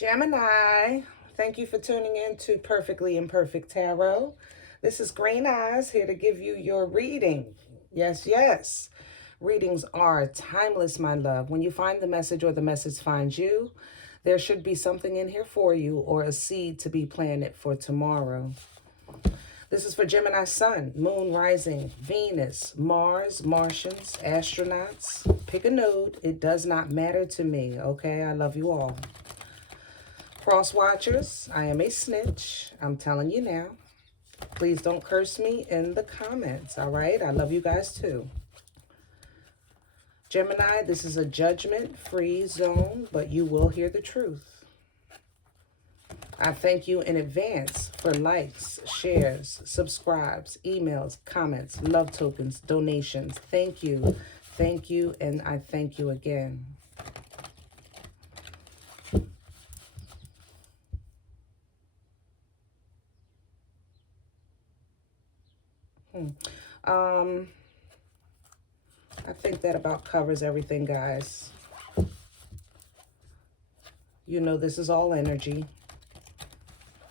Gemini, thank you for tuning in to Perfectly Imperfect Tarot. This is Green Eyes here to give you your reading. Yes, yes. Readings are timeless, my love. When you find the message or the message finds you, there should be something in here for you or a seed to be planted for tomorrow. This is for Gemini Sun, Moon, Rising, Venus, Mars, Martians, astronauts. Pick a node. It does not matter to me, okay? I love you all. Cross watchers, I am a snitch. I'm telling you now. Please don't curse me in the comments, all right? I love you guys too. Gemini, this is a judgment-free zone, but you will hear the truth. I thank you in advance for likes, shares, subscribes, emails, comments, love tokens, donations. Thank you, and I thank you again. I think that about covers everything, guys. You know this is all energy,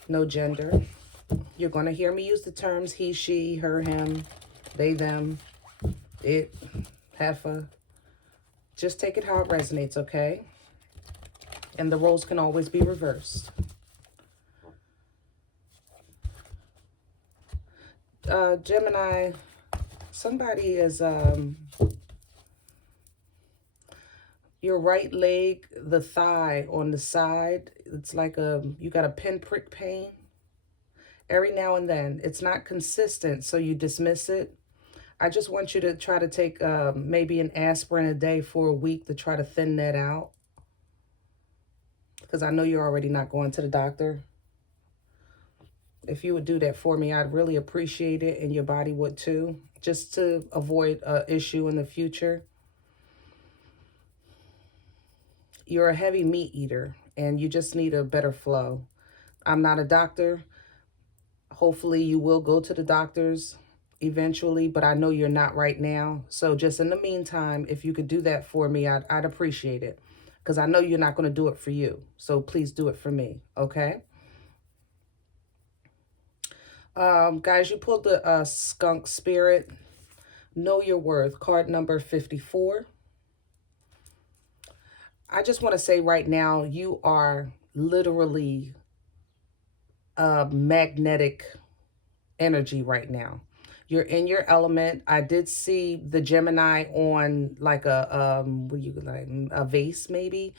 no gender. You're going to hear me use the terms he, she, her, him, they, them, it, heifer. Just take it how it resonates, okay? And the roles can always be reversed. Gemini, somebody is your right leg, the thigh on the side. It's like you got a pinprick pain every now and then. It's not consistent, so you dismiss it. I just want you to try to take maybe an aspirin a day for a week to try to thin that out, because I know you're already not going to the doctor. If you would do that for me, I'd really appreciate it, and your body would too, just to avoid an issue in the future. You're a heavy meat eater, and you just need a better flow. I'm not a doctor. Hopefully you will go to the doctors eventually, but I know you're not right now. So just in the meantime, if you could do that for me, I'd appreciate it, because I know you're not going to do it for you. So please do it for me, okay? Guys, you pulled the Skunk Spirit. Know Your Worth, card number 54. I just want to say right now, you are literally magnetic energy right now. You're in your element. I did see the Gemini on like a a vase maybe.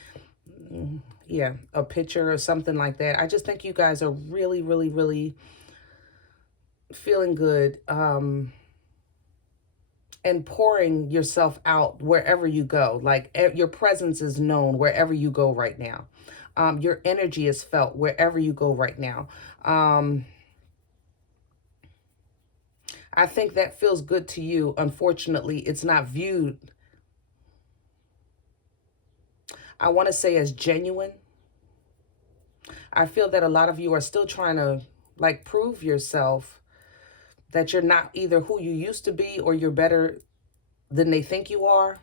Yeah, a picture or something like that. I just think you guys are really, really, really feeling good, and pouring yourself out wherever you go. Like your presence is known wherever you go right now. Your energy is felt wherever you go right now. I think that feels good to you. Unfortunately, it's not viewed, I want to say, as genuine. I feel that a lot of you are still trying to like prove yourself that you're not either who you used to be or you're better than they think you are.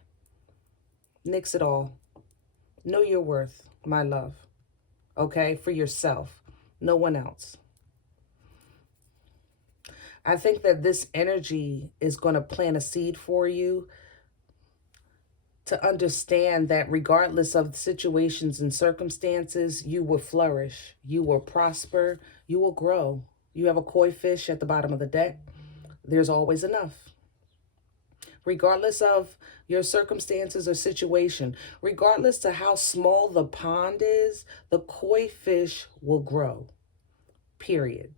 Nix it all. Know your worth, my love. Okay? For yourself. No one else. I think that this energy is going to plant a seed for you to understand that regardless of the situations and circumstances, you will flourish, you will prosper, you will grow. You have a koi fish at the bottom of the deck. There's always enough. Regardless of your circumstances or situation, regardless to how small the pond is, the koi fish will grow, period.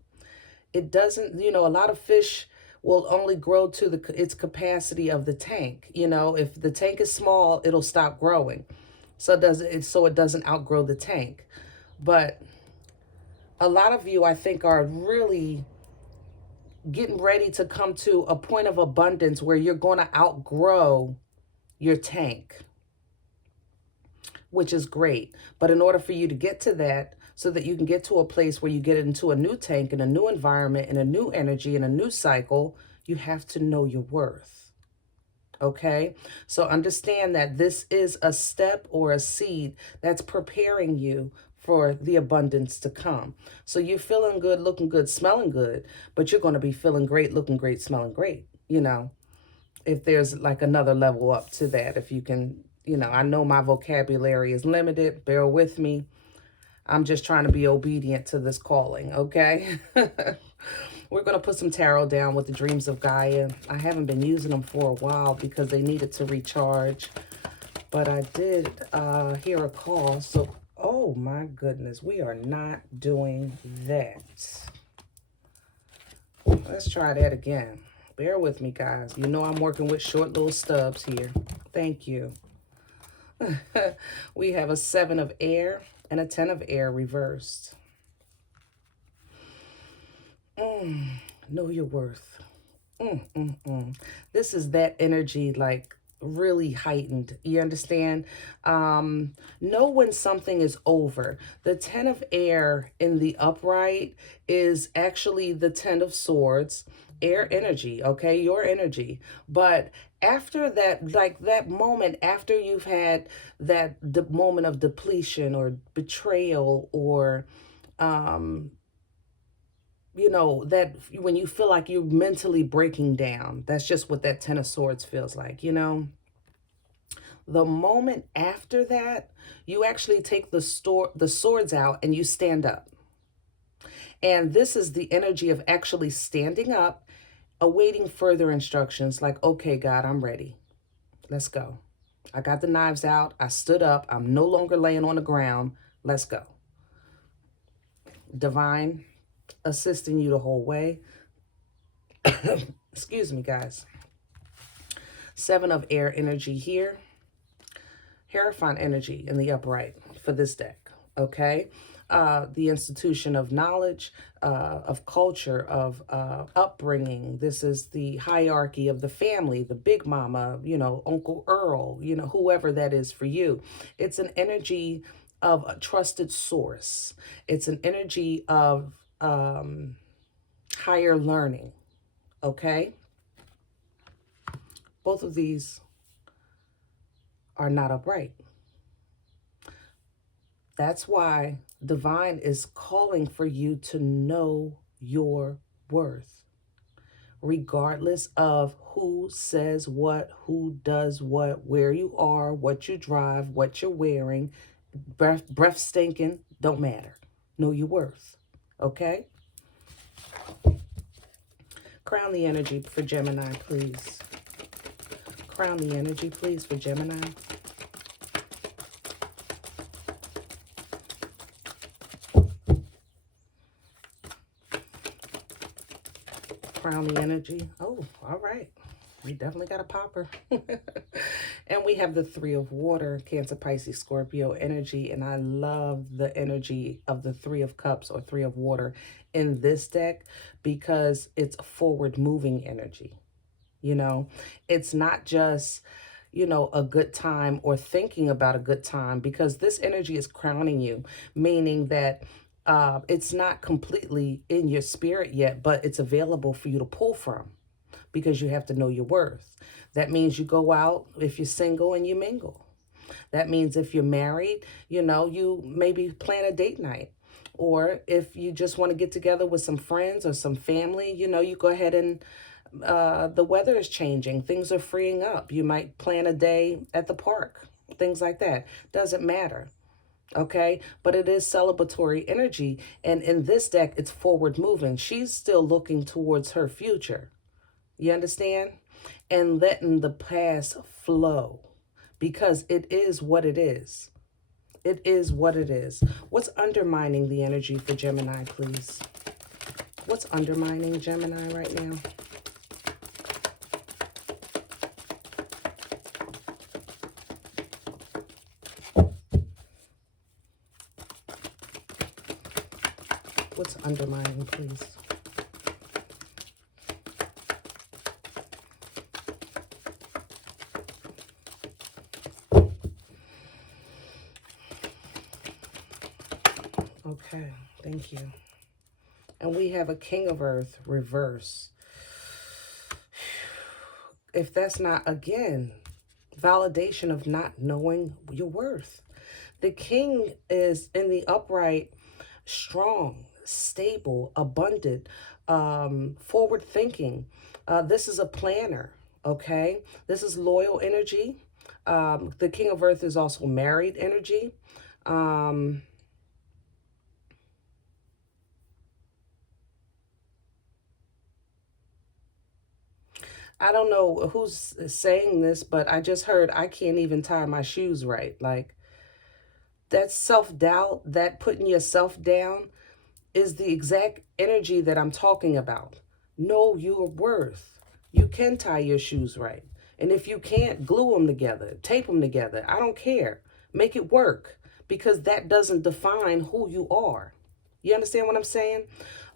It doesn't, a lot of fish will only grow to its capacity of the tank. If the tank is small, it'll stop growing. So it doesn't outgrow the tank. But a lot of you, I think, are really getting ready to come to a point of abundance where you're going to outgrow your tank, which is great. But in order for you to get to that, so that you can get to a place where you get into a new tank and a new environment and a new energy and a new cycle, you have to know your worth. Okay, so understand that this is a step or a seed that's preparing you for the abundance to come. So you're feeling good, looking good, smelling good, but you're going to be feeling great, looking great, smelling great. You know, if there's like another level up to that, if you can, you know, I know my vocabulary is limited. Bear with me. I'm just trying to be obedient to this calling, okay? We're going to put some tarot down with the dreams of Gaia. I haven't been using them for a while because they needed to recharge. But I did hear a call. So, oh my goodness, we are not doing that. Let's try that again. Bear with me, guys. You know I'm working with short little stubs here. Thank you. We have a 7 of air and a 10 of air reversed. Know your worth. This is that energy, like really heightened. You understand? Know when something is over. The 10 of air in the upright is actually the 10 of swords. Air energy, okay? Your energy. But after that, like that moment, after you've had that moment of depletion or betrayal or you know, that when you feel like you're mentally breaking down, that's just what that 10 of swords feels like, you know. The moment after that, you actually take the swords out and you stand up. And this is the energy of actually standing up, awaiting further instructions, like, okay, God, I'm ready. Let's go. I got the knives out. I stood up. I'm no longer laying on the ground. Let's go. Divine assisting you the whole way. Excuse me, guys. 7 of air energy here. Hierophant energy in the upright for this deck. Okay. The institution of knowledge, of culture, of upbringing. This is the hierarchy of the family, the big mama, you know, Uncle Earl, you know, whoever that is for you. It's an energy of a trusted source. It's an energy of higher learning. Okay. Both of these are not upright. That's why divine is calling for you to know your worth, regardless of who says what, who does what, where you are, what you drive, what you're wearing, breath stinking, don't matter. Know your worth, okay? Crown the energy for Gemini, please. Crown the energy, please, for Gemini. Crown the energy. Oh, all right. We definitely got a popper. And we have the 3 of water, Cancer, Pisces, Scorpio energy. And I love the energy of the 3 of cups or 3 of water in this deck because it's a forward moving energy. You know, it's not just, you know, a good time or thinking about a good time, because this energy is crowning you, meaning that it's not completely in your spirit yet, but it's available for you to pull from because you have to know your worth. That means you go out if you're single and you mingle. That means if you're married, you know, you maybe plan a date night. Or if you just want to get together with some friends or some family, you know, you go ahead and the weather is changing. Things are freeing up. You might plan a day at the park. Things like that. Doesn't matter. Okay, but it is celebratory energy, and in this deck it's forward moving. She's still looking towards her future, you understand, and letting the past flow, because it is what it is. It is what it is. What's undermining the energy for Gemini, please? What's undermining Gemini right now? What's undermining, please? Okay, thank you. And we have a King of Earth reverse. if that's not, again, validation of not knowing your worth. The king is in the upright, strong, stable, abundant, forward thinking. This is a planner, okay? This is loyal energy. The king of earth is also married energy. I don't know who's saying this, but I just heard I can't even tie my shoes right. Like, that self-doubt, that putting yourself down is the exact energy that I'm talking about. Know your worth. You can tie your shoes right. And if you can't, glue them together, tape them together. I don't care. Make it work, because that doesn't define who you are. You understand what I'm saying?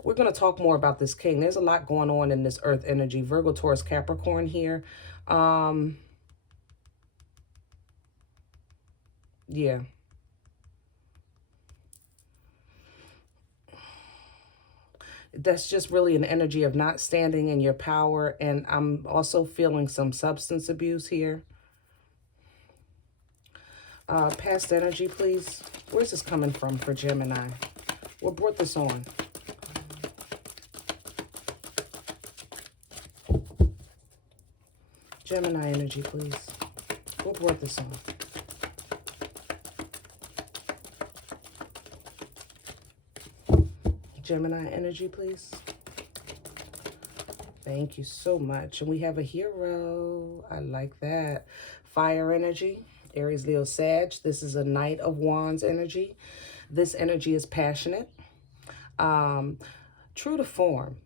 We're going to talk more about this king. There's a lot going on in this earth energy. Virgo, Taurus, Capricorn here. Yeah. That's just really an energy of not standing in your power. And I'm also feeling some substance abuse here. Past energy, please. Where's this coming from for Gemini? What brought this on? Gemini energy, please. What brought this on? Gemini energy, please. Thank you so much. And we have a hero. I like that. Fire energy. Aries, Leo, Sag. This is a Knight of Wands energy. This energy is passionate. True to form.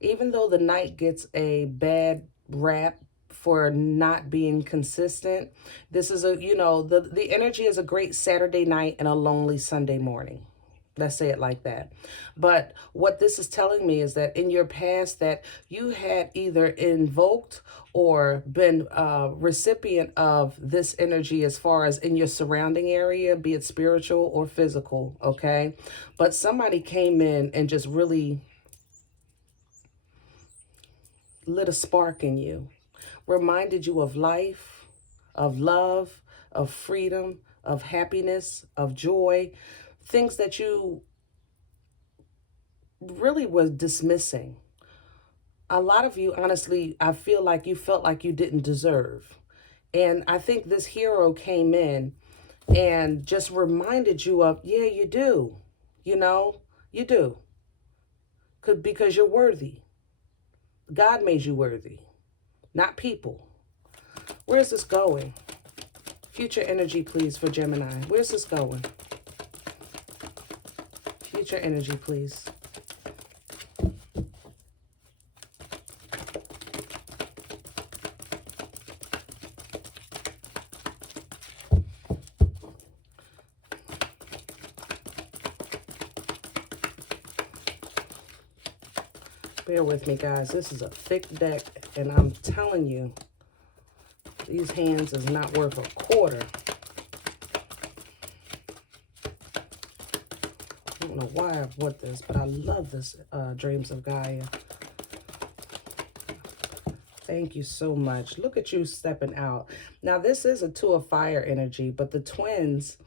Even though the Knight gets a bad rap for not being consistent, this is a, you know, the energy is a great Saturday night and a lonely Sunday morning. Let's say it like that. But what this is telling me is that in your past that you had either invoked or been a recipient of this energy as far as in your surrounding area, be it spiritual or physical, okay? But somebody came in and just really lit a spark in you, reminded you of life, of love, of freedom, of happiness, of joy, things that you really was dismissing. A lot of you, honestly, I feel like you felt like you didn't deserve. And I think this hero came in and just reminded you of, yeah, you do. You know, you do. Because you're worthy. God made you worthy, not people. Where's this going? Future energy, please, for Gemini. Where's this going? Future energy, please. Bear with me, guys. This is a thick deck, and I'm telling you, these hands is not worth a quarter. I don't know why I bought this, but I love this Dreams of Gaia. Thank you so much. Look at you stepping out. Now, this is a Two of Fire energy, but the twins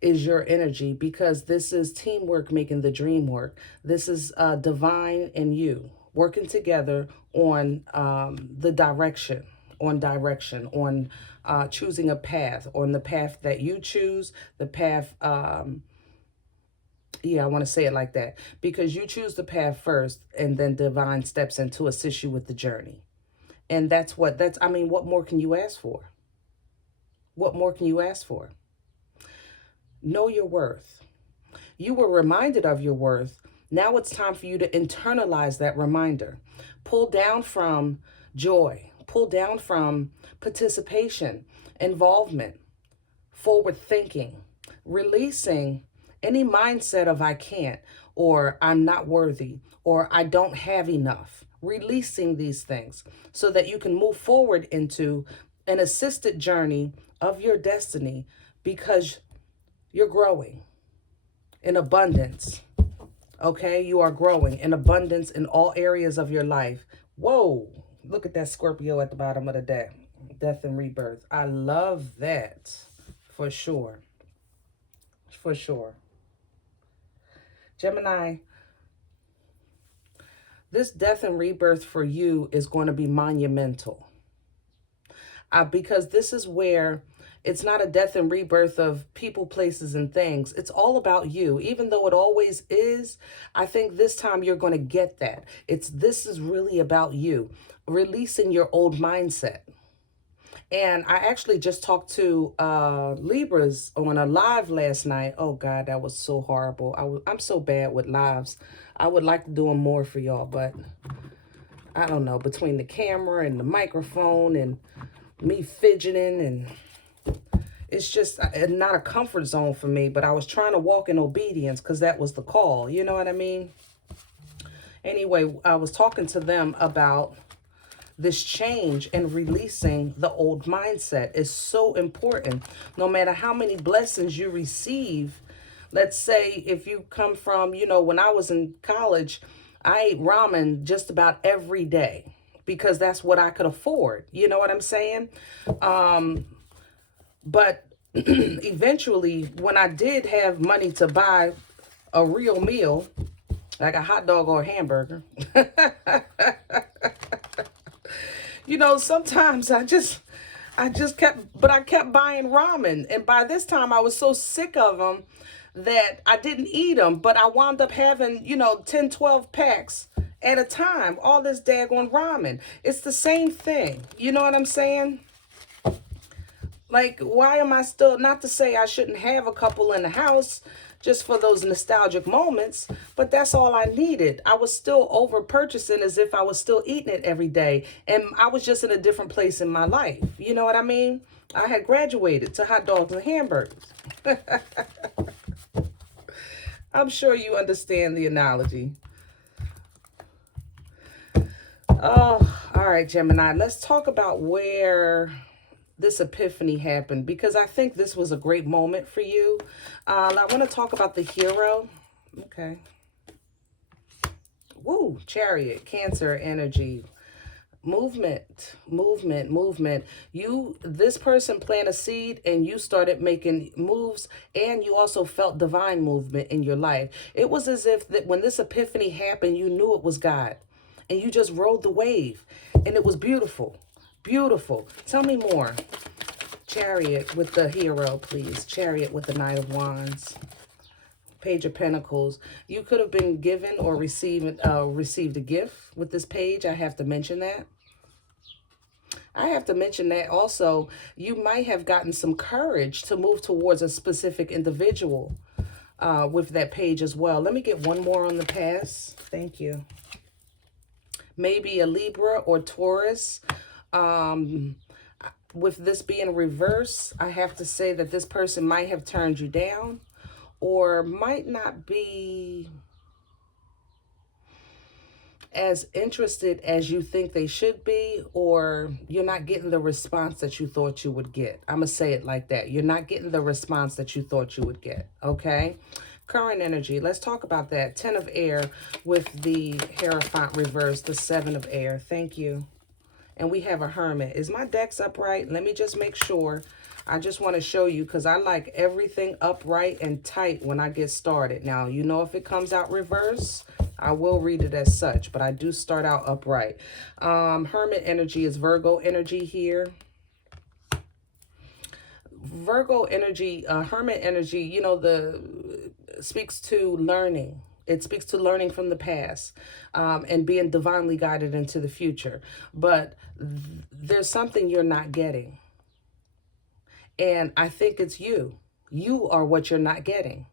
is your energy because this is teamwork making the dream work. This is divine and you working together on the direction, on choosing a path, on the path that you choose, the path, yeah, I want to say it like that, because you choose the path first and then divine steps in to assist you with the journey. And I mean, what more can you ask for? What more can you ask for? Know your worth. You were reminded of your worth. Now it's time for you to internalize that reminder. Pull down from joy. Pull down from participation, involvement, forward thinking, releasing any mindset of I can't, or I'm not worthy, or I don't have enough. Releasing these things so that you can move forward into an assisted journey of your destiny, because you're growing in abundance, okay? You are growing in abundance in all areas of your life. Whoa, Look at that Scorpio at the bottom of the deck. Death and rebirth. I love that. For sure. For sure. Gemini, this death and rebirth for you is going to be monumental. Because this is where it's not a death and rebirth of people, places, and things. It's all about you. Even though it always is, I think this time you're going to get that. This is really about you. Releasing your old mindset. And I actually just talked to Libras on a live last night. Oh, God, that was so horrible. I'm so bad with lives. I would like to do them more for y'all, but I don't know. Between the camera and the microphone and me fidgeting, and it's just not a comfort zone for me. But I was trying to walk in obedience because that was the call. You know what I mean? Anyway, I was talking to them about this change and releasing the old mindset is so important. No matter how many blessings you receive, let's say if you come from, when I was in college, I ate ramen just about every day because that's what I could afford. You know what I'm saying? But eventually, when I did have money to buy a real meal, like a hot dog or a hamburger, sometimes I kept buying ramen. And by this time I was so sick of them that I didn't eat them, but I wound up having, 10, 12 packs at a time, all this daggone ramen. It's the same thing. You know what I'm saying? Like, why am I still, not to say I shouldn't have a couple in the house just for those nostalgic moments, but that's all I needed. I was still over purchasing as if I was still eating it every day. And I was just in a different place in my life. You know what I mean? I had graduated to hot dogs and hamburgers. I'm sure you understand the analogy. Oh, all right, Gemini. Let's talk about where this epiphany happened, because I think this was a great moment for you. I want to talk about the hero. Okay. Woo, Chariot, Cancer energy. Movement. This person planted a seed and you started making moves, and you also felt divine movement in your life. It was as if that when this epiphany happened, you knew it was God and you just rode the wave, and it was beautiful. Beautiful. Tell me more. Chariot with the hero, please. Chariot with the Knight of Wands. Page of Pentacles. You could have been given or received a gift with this page. I have to mention that. I have to mention that also, you might have gotten some courage to move towards a specific individual with that page as well. Let me get one more on the pass. Thank you. Maybe a Libra or Taurus. With this being reverse, I have to say that this person might have turned you down or might not be as interested as you think they should be, or you're not getting the response that you thought you would get. I'm going to say it like that. You're not getting the response that you thought you would get, okay? Current energy. Let's talk about that. 10 of air with the Hierophant reverse, the 7 of air. Thank you. And we have a Hermit. Is my decks upright? Let me just make sure. I just want to show you because I like everything upright and tight when I get started. Now, if it comes out reverse, I will read it as such, but I do start out upright. Hermit energy is Virgo energy here. Virgo energy, Hermit energy, speaks to learning. It speaks to learning from the past and being divinely guided into the future. But there's something you're not getting. And I think it's you. You are what you're not getting.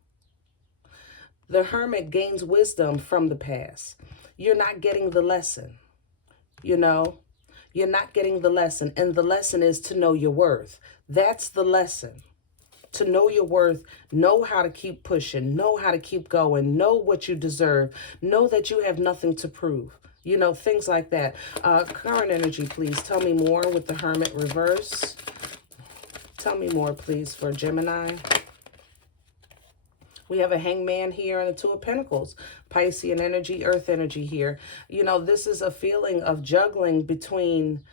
The Hermit gains wisdom from the past. You're not getting the lesson. You're not getting the lesson. And the lesson is to know your worth. That's the lesson. To know your worth, know how to keep pushing, know how to keep going, know what you deserve, know that you have nothing to prove, things like that. Current energy, please. Tell me more with the Hermit reverse. Tell me more, please, for Gemini. We have a hangman here and a two of pentacles, Piscean energy, earth energy here. You know, this is a feeling of juggling between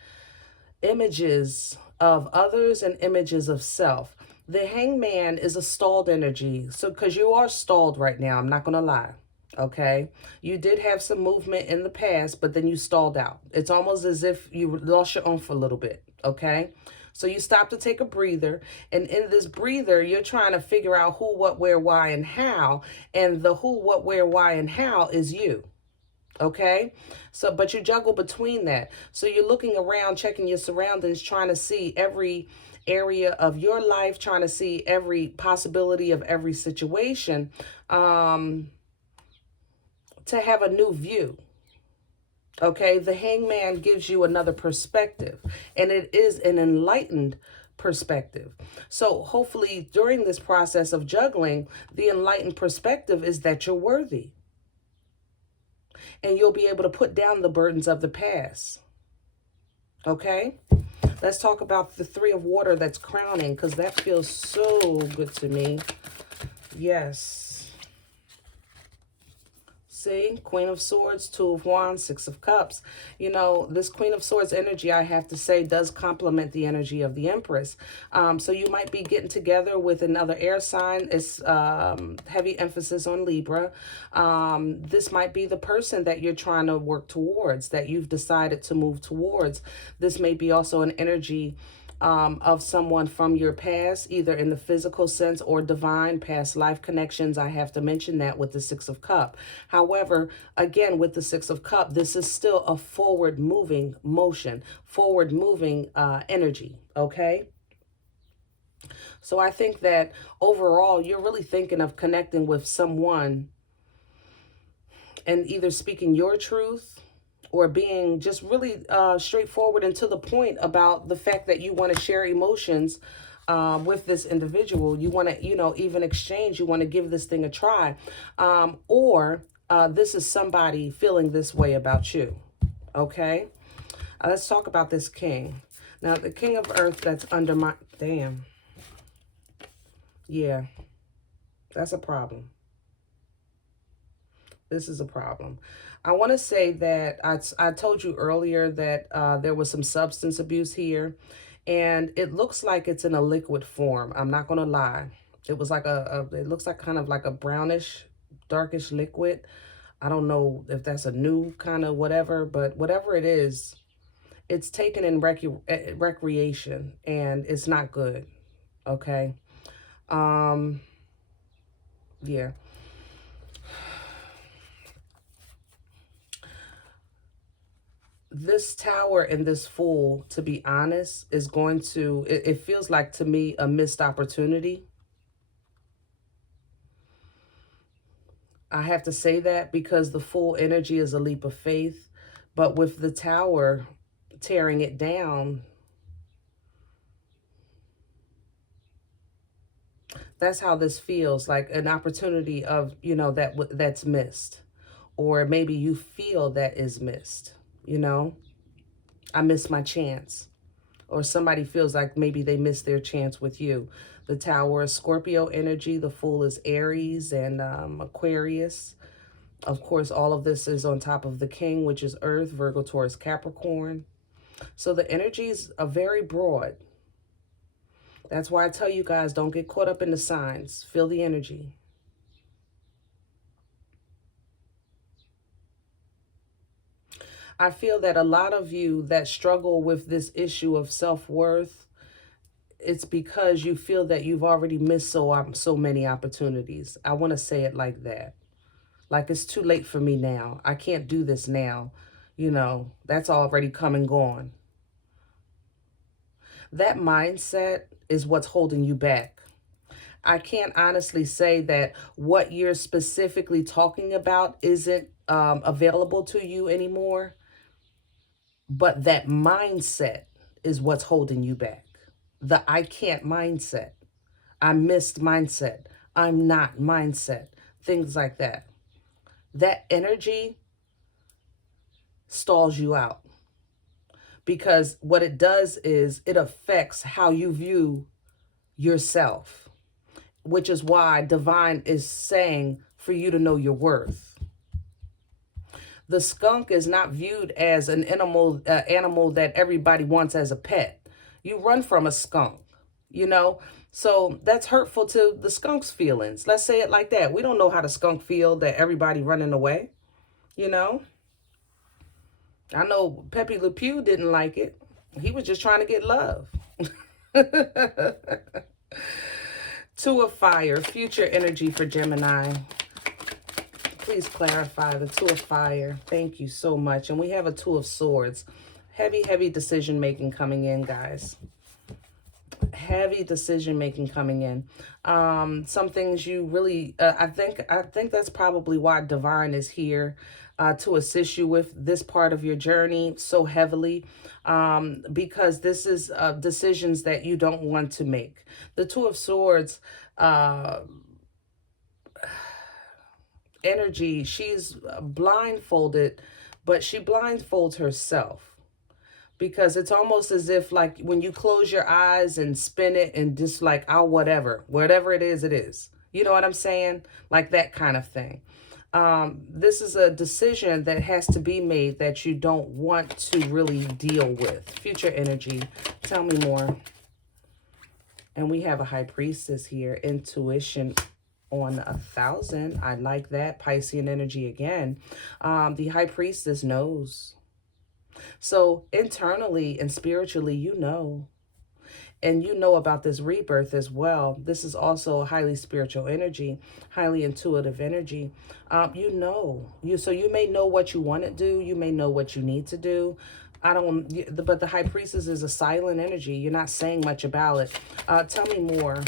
images of others and images of self. The hangman is a stalled energy. So, because you are stalled right now, I'm not going to lie. Okay. You did have some movement in the past, but then you stalled out. It's almost as if you lost your own for a little bit. Okay. So you stop to take a breather. And in this breather, you're trying to figure out who, what, where, why, and how. And the who, what, where, why, and how is you. Okay. So, but you juggle between that. So you're looking around, checking your surroundings, trying to see every area of your life, trying to see every possibility of every situation, to have a new view. Okay. The hangman gives you another perspective, and it is an enlightened perspective. So hopefully during this process of juggling, the enlightened perspective is that you're worthy. And you'll be able to put down the burdens of the past. Okay? Let's talk about the Three of Water that's crowning, because that feels so good to me. Yes. See, Queen of Swords, Two of Wands, Six of Cups. You know, this Queen of Swords energy, I have to say, does complement the energy of the Empress. So you might be getting together with another air sign. It's heavy emphasis on Libra. This might be the person that you're trying to work towards, that you've decided to move towards. This may be also an energy of someone from your past, either in the physical sense or divine past life connections. I have to mention that with the Six of Cup. However, again, with the Six of Cup, this is still a forward moving motion, forward moving energy. Okay. So I think that overall, you're really thinking of connecting with someone and either speaking your truth or being just really straightforward and to the point about the fact that you want to share emotions with this individual. You want to, you know, even exchange. You want to give this thing a try. Or this is somebody feeling this way about you. Okay? Let's talk about this king. Now, the King of Earth that's under my... Damn. Yeah. That's a problem. This is a problem. I want to say that I told you earlier that there was some substance abuse here, and it looks like it's in a liquid form. I'm not going to lie. It was like it looks like kind of like a brownish, darkish liquid. I don't know if that's a new kind of whatever, but whatever it is, it's taken in recreation, and it's not good. Okay. Yeah. This Tower and this Fool, to be honest, is going to, it feels like to me a missed opportunity. I have to say that because the Fool energy is a leap of faith. But with the Tower tearing it down, that's how this feels, like an opportunity of, you know, that's missed. Or maybe you feel that is missed. You know, I missed my chance. Or somebody feels like maybe they missed their chance with you. The Tower is Scorpio energy. The Fool is Aries and Aquarius. Of course, all of this is on top of the King, which is Earth, Virgo, Taurus, Capricorn. So the energies are very broad. That's why I tell you guys, don't get caught up in the signs. Feel the energy. I feel that a lot of you that struggle with this issue of self-worth, it's because you feel that you've already missed so many opportunities. I want to say it like that. Like, it's too late for me now. I can't do this now. You know, that's already come and gone. That mindset is what's holding you back. I can't honestly say that what you're specifically talking about isn't available to you anymore. But that mindset is what's holding you back. The I can't mindset. I missed mindset. I'm not mindset. Things like that. That energy stalls you out. Because what it does is it affects how you view yourself. which is why divine is saying for you to know your worth. The skunk is not viewed as an animal that everybody wants as a pet. You run from a skunk, you know? So that's hurtful to the skunk's feelings. Let's say it like that. We don't know how the skunk feel that everybody running away, you know? I know Pepe Le Pew didn't like it. He was just trying to get love. Two of Fire, future energy for Gemini. Please clarify the Two of Fire. Thank you so much. And we have a Two of Swords. Heavy, heavy decision making coming in, guys. Heavy decision making coming in. Some things you really, I think that's probably why divine is here to assist you with this part of your journey so heavily, because this is decisions that you don't want to make. The Two of Swords energy, she's blindfolded, but she blindfolds herself. Because it's almost as if like when you close your eyes and spin it and just like, oh, whatever it is, it is. You know what I'm saying? Like that kind of thing. This is a decision that has to be made that you don't want to really deal with. Future energy. Tell me more. And we have a High Priestess here. Intuition on 1,000. I like that. Piscean energy again. The High Priestess knows. So internally and spiritually, you know. And you know about this rebirth as well. This is also a highly spiritual energy, highly intuitive energy. You know. So you may know what you want to do. You may know what you need to do. But the High Priestess is a silent energy. You're not saying much about it. Tell me more.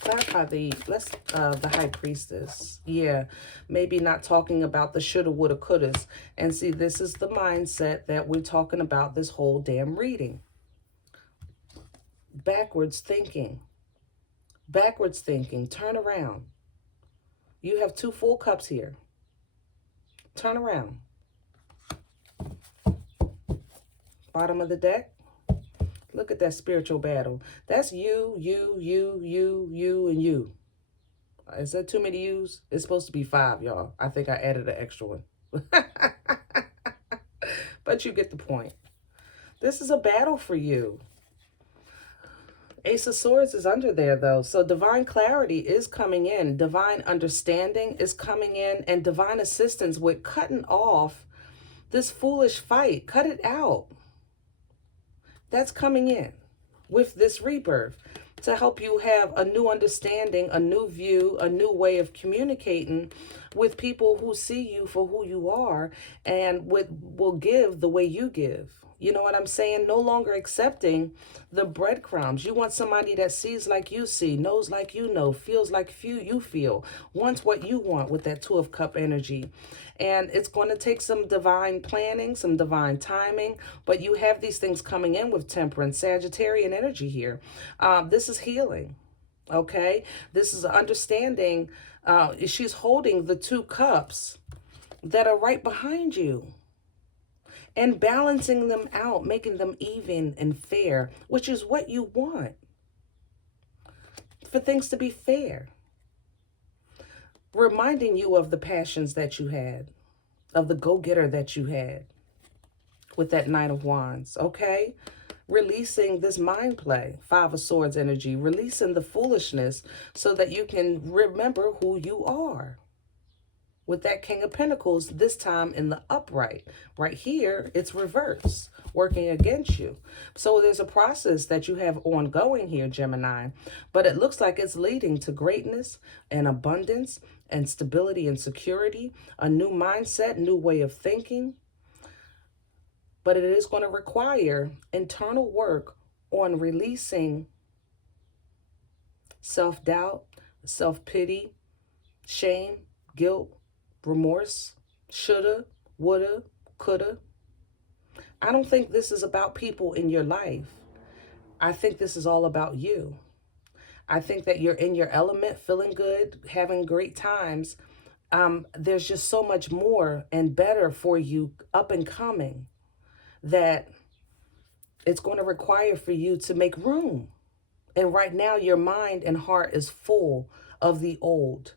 Clarify the High Priestess. Yeah, maybe not talking about the shoulda, woulda, couldas. And see, this is the mindset that we're talking about this whole damn reading. Backwards thinking. Backwards thinking. Turn around. You have 2 full cups here. Turn around. Bottom of the deck. Look at that spiritual battle. That's you, and you. Is that too many yous? It's supposed to be 5, y'all. I think I added an extra one. But you get the point. This is a battle for you. Ace of Swords is under there, though. So divine clarity is coming in. Divine understanding is coming in. And divine assistance with cutting off this foolish fight. Cut it out. That's coming in with this rebirth to help you have a new understanding, a new view, a new way of communicating with people who see you for who you are and will give the way you give. You know what I'm saying? No longer accepting the breadcrumbs. You want somebody that sees like you see, knows like you know, feels like you feel, wants what you want with that Two of Cup energy. And it's going to take some divine planning, some divine timing, but you have these things coming in with Temperance, Sagittarian energy here. This is healing, okay? This is understanding. She's holding the 2 cups that are right behind you and balancing them out, making them even and fair, which is what you want, for things to be fair. Reminding you of the passions that you had, of the go-getter that you had with that Knight of Wands, okay? Releasing this mind play, 5 of Swords energy, releasing the foolishness so that you can remember who you are. With that King of Pentacles, this time in the upright. Right here, it's reverse, working against you. So there's a process that you have ongoing here, Gemini, but it looks like it's leading to greatness and abundance and stability and security, a new mindset, new way of thinking. But it is going to require internal work on releasing self-doubt, self-pity, shame, guilt, remorse, shoulda, woulda, coulda. I don't think this is about people in your life. I think this is all about you. I think that you're in your element, feeling good, having great times. There's just so much more and better for you up and coming that it's going to require for you to make room And right now, your mind and heart is full of the old,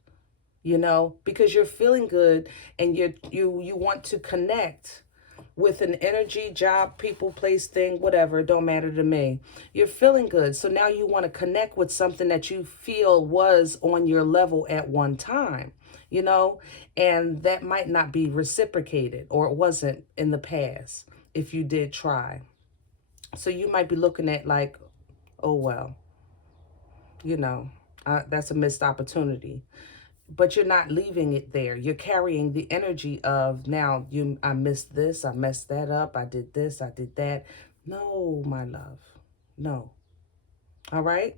you know, because you're feeling good and you want to connect with an energy, job, people, place, thing, whatever. It don't matter to me. You're feeling good. So now you want to connect with something that you feel was on your level at one time, you know, and that might not be reciprocated, or it wasn't in the past if you did try. So you might be looking at like, oh, well, you know, that's a missed opportunity. But you're not leaving it there. You're carrying the energy of, now I missed this, I messed that up, I did this, I did that. No, my love. No. All right?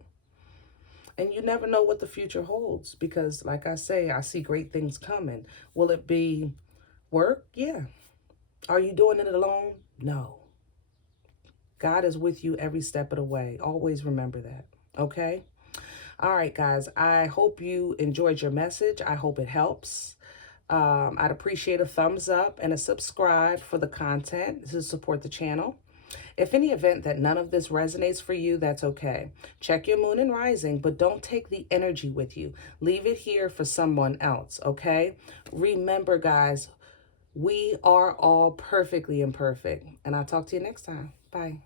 And you never know what the future holds, because like I say, I see great things coming. Will it be work? Yeah. Are you doing it alone? No. God is with you every step of the way. Always remember that. Okay? All right, guys. I hope you enjoyed your message. I hope it helps. I'd appreciate a thumbs up and a subscribe for the content to support the channel. If any event that none of this resonates for you, that's okay. Check your moon and rising, but don't take the energy with you. Leave it here for someone else, okay? Remember, guys, we are all perfectly imperfect. And I'll talk to you next time. Bye.